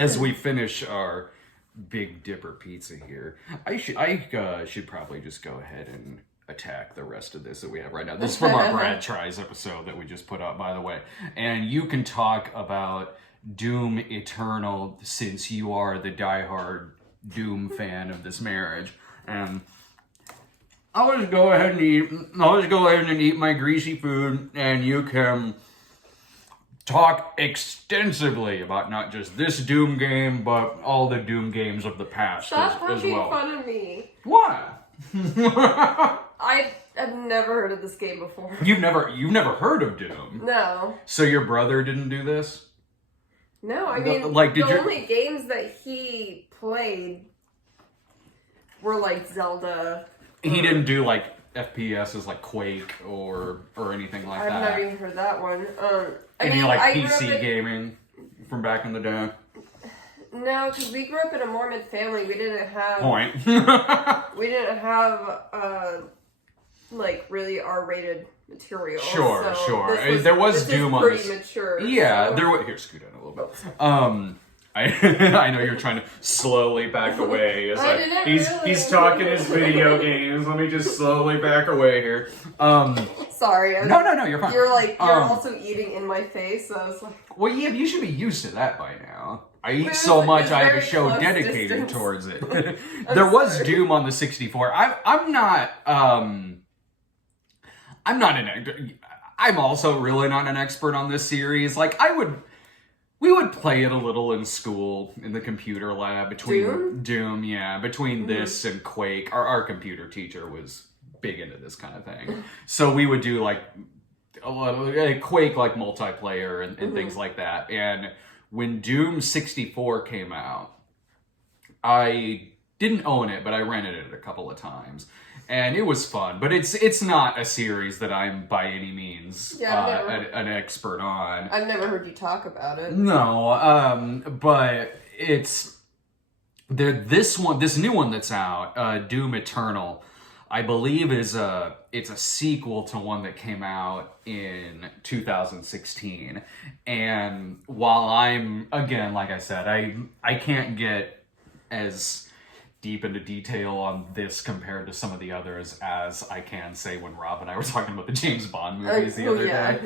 as we finish our Big Dipper pizza here, I should probably just go ahead and attack the rest of this that we have right now. This is from our Brad Tries episode that we just put up, by the way. And you can talk about Doom Eternal since you are the diehard Doom fan of this marriage. And I'll just go ahead and eat my greasy food, and you can talk extensively about not just this Doom game, but all the Doom games of the past as well. Stop making fun of me. Why? I have never heard of this game before. You've never heard of Doom? No. So your brother didn't do this? No, I mean, only games that he played were like Zelda. He didn't do like FPSs like Quake or anything like that. I've never even heard that one. PC gaming from back in the day? No, because we grew up in a Mormon family. We didn't have... Point. We didn't have, like, really R-rated material. Sure. There was Doom on this. Pretty mature. Yeah, so. there was... Here, scoot in a little bit. I know you're trying to slowly back away. He's talking his video games. Let me just slowly back away here. Sorry. No, you're fine. You're also eating in my face, so I was like... Well, yeah, you should be used to that by now. I eat so much, I have a show dedicated distance. towards it. There was Doom on the 64. I'm also really not an expert on this series. Like, we would play it a little in school, in the computer lab, between Doom, between this and Quake. Our computer teacher was big into this kind of thing. So we would do, like, a lot of Quake, like, multiplayer and things like that. And when Doom 64 came out, I didn't own it, but I rented it a couple of times. And it was fun, but it's not a series that I'm by any means an expert on. I've never heard you talk about it. No, but it's this new one that's out, Doom Eternal, I believe it's a sequel to one that came out in 2016. And while I'm, again, like I said, I can't get as deep into detail on this compared to some of the others as I can say when Rob and I were talking about the James Bond movies the other day.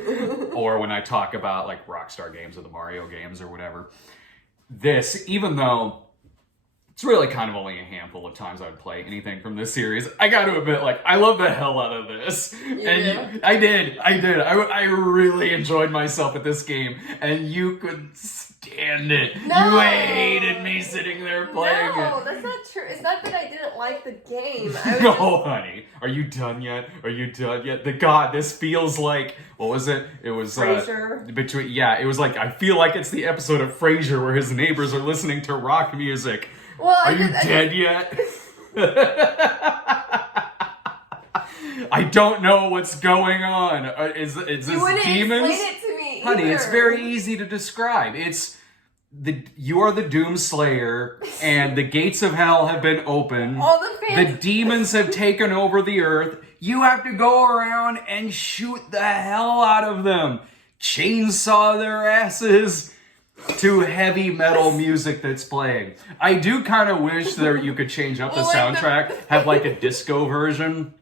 Or when I talk about like Rockstar games or the Mario games or whatever. This, even though it's really kind of only a handful of times I would play anything from this series, I gotta admit, like, I love the hell out of this. I did. I really enjoyed myself at this game, and you could stand it. No. You hated me sitting there playing it. No, that's not true. It's not that I didn't like the game. Honey. Are you done yet? This feels like, what was it? It was Frasier. It was like, I feel like it's the episode of Frasier where his neighbors are listening to rock music. Well, Are you dead yet? I don't know what's going on. Is this you wouldn't demons? explain it to me either. Honey, it's very easy to describe. You are the Doom Slayer, and the gates of hell have been opened. All the fans. The demons have taken over the earth. You have to go around and shoot the hell out of them. Chainsaw their asses. To heavy metal music that's playing. I do kind of wish that you could change up the soundtrack, have like a disco version.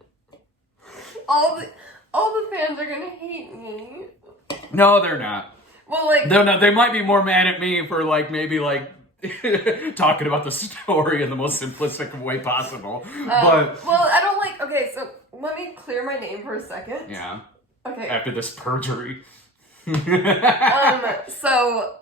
All the fans are gonna hate me. No, they're not. Well, like they're not. They might be more mad at me for like maybe like talking about the story in the most simplistic way possible. But well, I don't like. Okay, so let me clear my name for a second. Yeah. Okay. After this perjury. So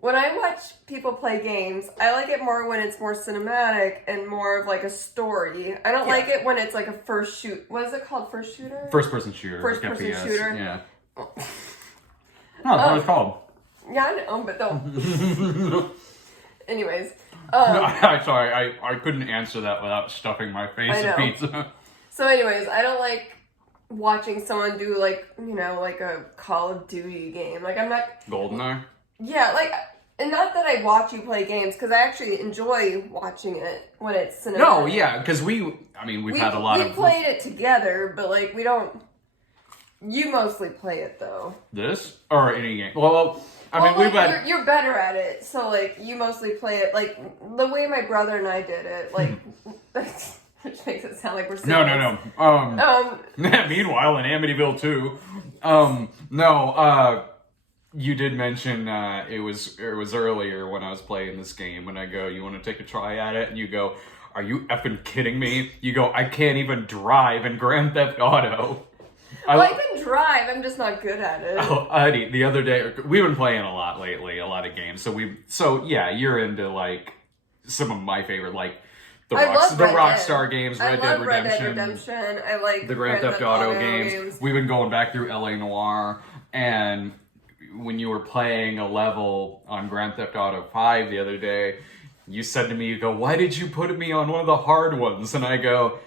when I watch people play games, I like it more when it's more cinematic and more of like a story. I don't like it when it's like a first shoot. What is it called? First shooter? First person shooter. First person shooter. Yeah. No, that's what it's called. Yeah, I know, but don't. Anyways. I'm sorry, I couldn't answer that without stuffing my face in pizza. So anyways, I don't like watching someone do like, you know, like a Call of Duty game. Like I'm not... GoldenEye? Yeah, like, and not that I watch you play games, because I actually enjoy watching it when it's cinematic. No, yeah, because we've had a lot of... We played it together, but like, we don't... You mostly play it, though. This? Or any game? Well, I mean, we've had... you're better at it, so like you mostly play it like the way my brother and I did it, like which makes it sound like we're siblings. No. Meanwhile, in Amityville 2, you did mention it was earlier when I was playing this game, and I go, "You want to take a try at it?" And you go, "Are you effing kidding me?" You go, "I can't even drive in Grand Theft Auto." Well, I can drive. I'm just not good at it. Oh, Adi, the other day we've been playing a lot lately, a lot of games. So yeah, you're into like some of my favorite like the Rockstar games, Red Dead Redemption. I like the Grand Theft Auto games. We've been going back through LA Noire, and when you were playing a level on Grand Theft Auto 5 the other day, you said to me, you go, "Why did you put me on one of the hard ones?" And I go,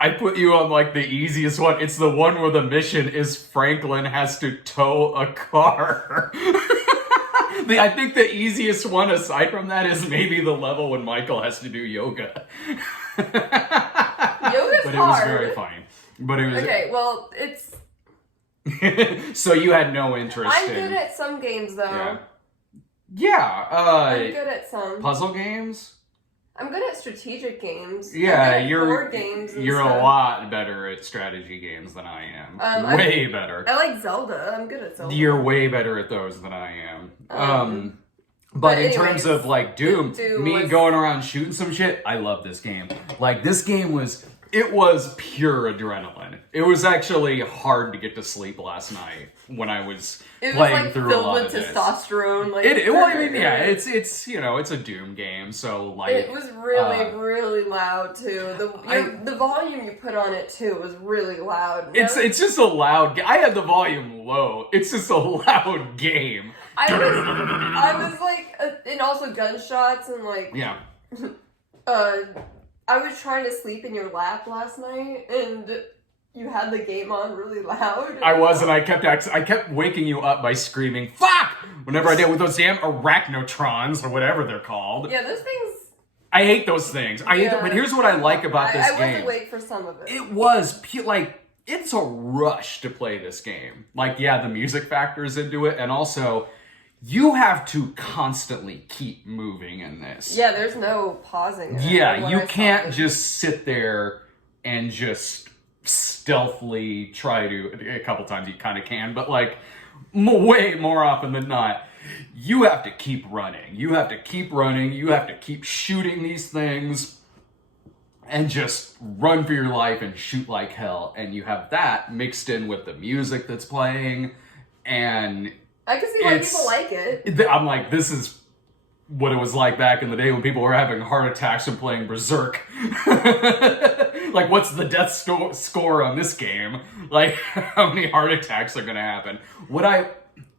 "I put you on like the easiest one. It's the one where the mission is Franklin has to tow a car." I think the easiest one aside from that is maybe the level when Michael has to do yoga. Yoga's But it was very funny. But it was... Okay, well, it's... So you had no interest I'm good at some games, though. Yeah. I'm good at some. Puzzle games? I'm good at strategic games. Yeah, board games and you're stuff. a lot better at strategy games than I am. Way better. I like Zelda. I'm good at Zelda. You're way better at those than I am. But in terms of like Doom going around shooting some shit, I love this game. Like this game was pure adrenaline. It was actually hard to get to sleep last night when I was playing through a lot of this. It was like filled with testosterone. Like it's you know, it's a Doom game, so like it was really loud too. The volume you put on it too was really loud. It's just a loud. I had the volume low. It's just a loud game. I was like, and also gunshots and like I was trying to sleep in your lap last night, and you had the game on really loud. I was, and I kept waking you up by screaming, "Fuck!" whenever I did with those damn arachnotrons, or whatever they're called. Yeah, those things... I hate those things. I hate them, but here's what I like about this game. I was awake for some of it. It was, like, it's a rush to play this game. Like, yeah, the music factors into it, and also... You have to constantly keep moving in this. Yeah, there's no pausing. Yeah, you can't just sit there and just stealthily try to... A couple times you kind of can, but like way more often than not, you have to keep running. You have to keep running. You have to keep shooting these things and just run for your life and shoot like hell. And you have that mixed in with the music that's playing, and... I can see why people like it. I'm like, this is what it was like back in the day when people were having heart attacks and playing Berserk. Like, what's the death score on this game? Like, how many heart attacks are going to happen?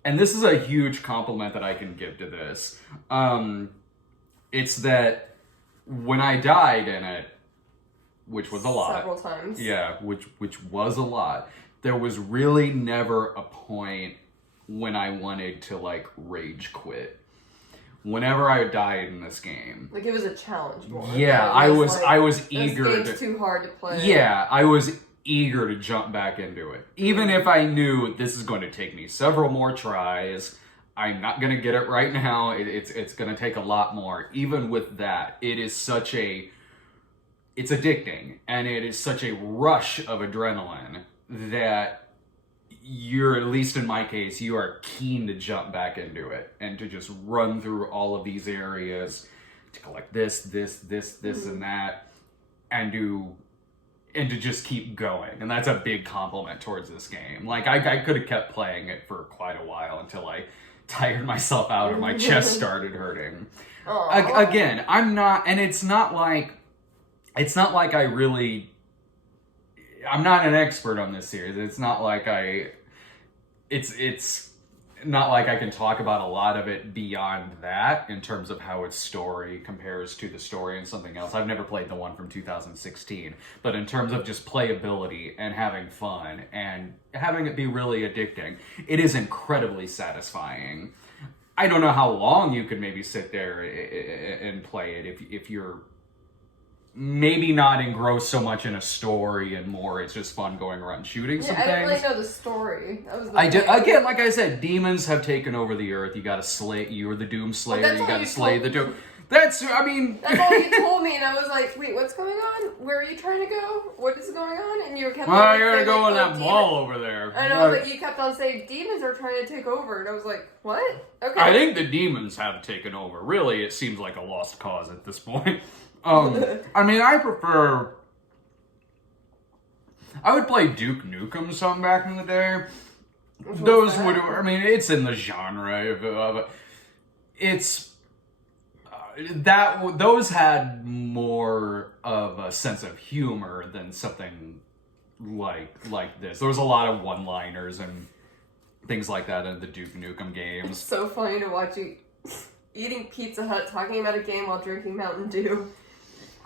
And this is a huge compliment that I can give to this. It's that when I died in it, which was a lot. Several times. Yeah, which was a lot. There was really never a point when I wanted to like rage quit. Whenever I died in this game, like it was a challenge more. Yeah, I was eager. This game's too hard to play. Yeah, I was eager to jump back into it, even if I knew this is going to take me several more tries. I'm not going to get it right now. It's going to take a lot more. Even with that, it's addicting, and it is such a rush of adrenaline that you're, at least in my case, you are keen to jump back into it and to just run through all of these areas to collect this, and that, and to just keep going. And that's a big compliment towards this game. Like, I could have kept playing it for quite a while until I tired myself out or my chest started hurting. Again, I'm not I'm not an expert on this series. It's not like it's not like I can talk about a lot of it beyond that in terms of how its story compares to the story in something else. I've never played the one from 2016, but in terms of just playability and having fun and having it be really addicting, it is incredibly satisfying. I don't know how long you could maybe sit there and play it if you're maybe not engrossed so much in a story and more it's just fun going around shooting some I didn't things. really know the story. That was the I did thing. again, like I said, demons have taken over the earth. You gotta slay. You're the Doom Slayer. that's You all gotta you slay told the me. Doom. That's all you told me, and I was like, "Wait, what's going on? Where are you trying to go? What is going on?" And you kept on Well, like, you gotta saying, go like, in "Oh, that demons." mall over there. I know, like you kept on saying demons are trying to take over, and I was like, "What?" Okay. I think the demons have taken over. Really, it seems like a lost cause at this point. I mean, I prefer. I would play Duke Nukem some back in the day. Which Those one's that? would. I mean, it's in the genre of it's. Those had more of a sense of humor than something like this. There was a lot of one-liners and things like that in the Duke Nukem It's games. so funny to watch you eating Pizza Hut, talking about a game while drinking Mountain Dew.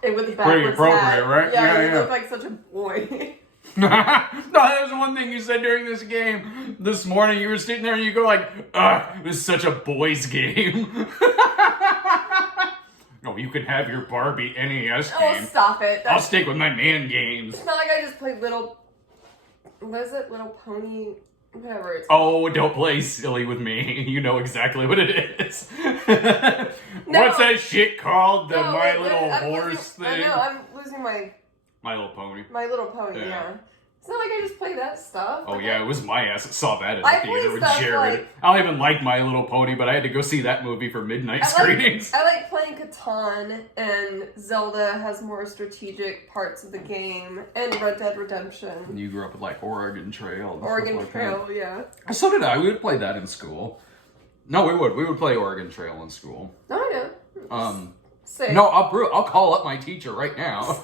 And with the backwards appropriate, hat. right? Yeah, Yeah, you look like such a boy. No, that was one thing you said during this game. This morning you were sitting there and you go like, "Ugh, this is such a boys' game." No, you can have your Barbie NES Oh, game. stop it. I'll stick with my man games. It's not like I just played what is it? Little Pony? Whatever it's Oh, don't play silly with me. You know exactly what it is. No. What's that shit called? The No, My wait, Little I'm Horse losing, thing? I know, I'm losing my My Little Pony. Pony, Yeah. yeah. It's not like I just play that stuff. Oh Like, yeah, it was my ass that saw that in I the play theater with stuff Jared. like- I don't even like My Little Pony, but I had to go see that movie for midnight I screenings. like playing Catan, and Zelda has more strategic parts of the game, and Red Dead Redemption. You grew up with like Oregon Trail. And Oregon stuff like Trail, yeah. that. So did I. We would play that in school. No, we would. We would play Oregon Trail in school. No, I know. Sick. No, I'll call up my teacher right now.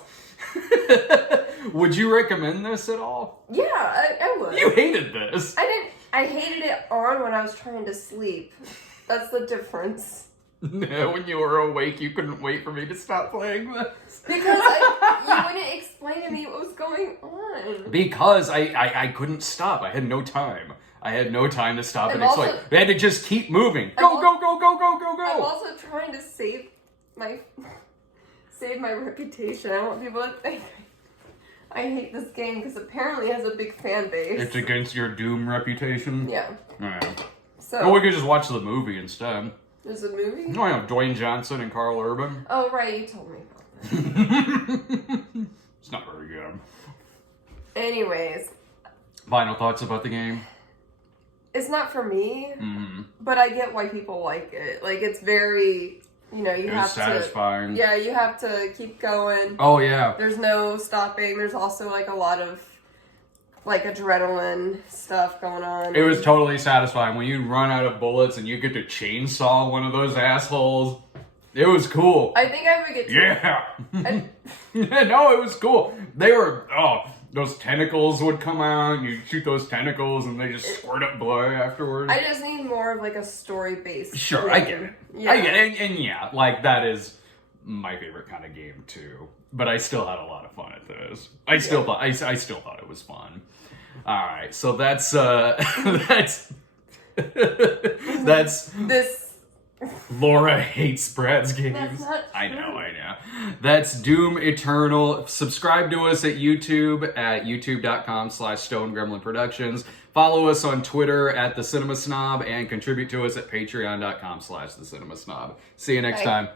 Would you recommend this at all? Yeah, I would. You hated this. I hated it on when I was trying to sleep. That's the difference. No, when you were awake, you couldn't wait for me to stop playing this. Because you wouldn't explain to me what was going on. Because I couldn't stop. I had no time. I had no time to stop I'm and explain. also- I had to just keep moving. I'm Go, al- go, go, go, go, go, I'm go. also trying to save my reputation. I want people to think I hate this game because apparently it has a big fan base. It's against your Doom reputation. Yeah. Alright. So Well, we could just watch the movie instead. there's a movie. Oh, yeah, Dwayne Johnson and Carl Urban. Oh right, you told me about that. It's not very good. Anyways, Final thoughts about the game? it's not for me, Mm-hmm. but I get why people like it. Like it's very, you It was have satisfying. to. Yeah, you have to keep going. Oh, yeah. There's no stopping. There's also like a lot of like adrenaline stuff going on. It was totally satisfying. When you run out of bullets and you get to chainsaw one of those assholes, it was cool. I think I would get. Yeah. I- No, it was cool. They were, those tentacles would come out, and you shoot those tentacles, and they just squirt up blood afterwards. I just need more of like a story based. Sure, I get it. Yeah. I get it. And yeah, like that is my favorite kind of game too. But I still had a lot of fun at this. I still thought it was fun. All right, so that's that's This. Laura hates Brad's games. That's not I true. know. That's Doom Eternal. Subscribe to us at YouTube at youtube.com/Stone Productions. Follow us on Twitter at The Cinema Snob and contribute to us at patreon.com/The Cinema Snob. See you next Bye. time.